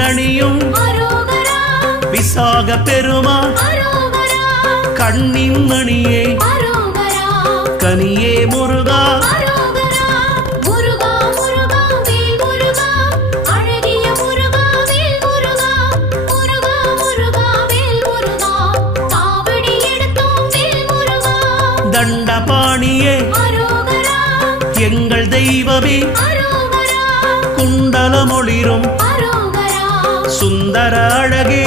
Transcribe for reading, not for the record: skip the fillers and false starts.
தேரணியும் விசாக பெருமான் கண்ணின் மணியே கனியே முருகா தண்டபாணியே எங்கள் தெய்வமே குண்டலமொளிரும் சுந்தர அழகே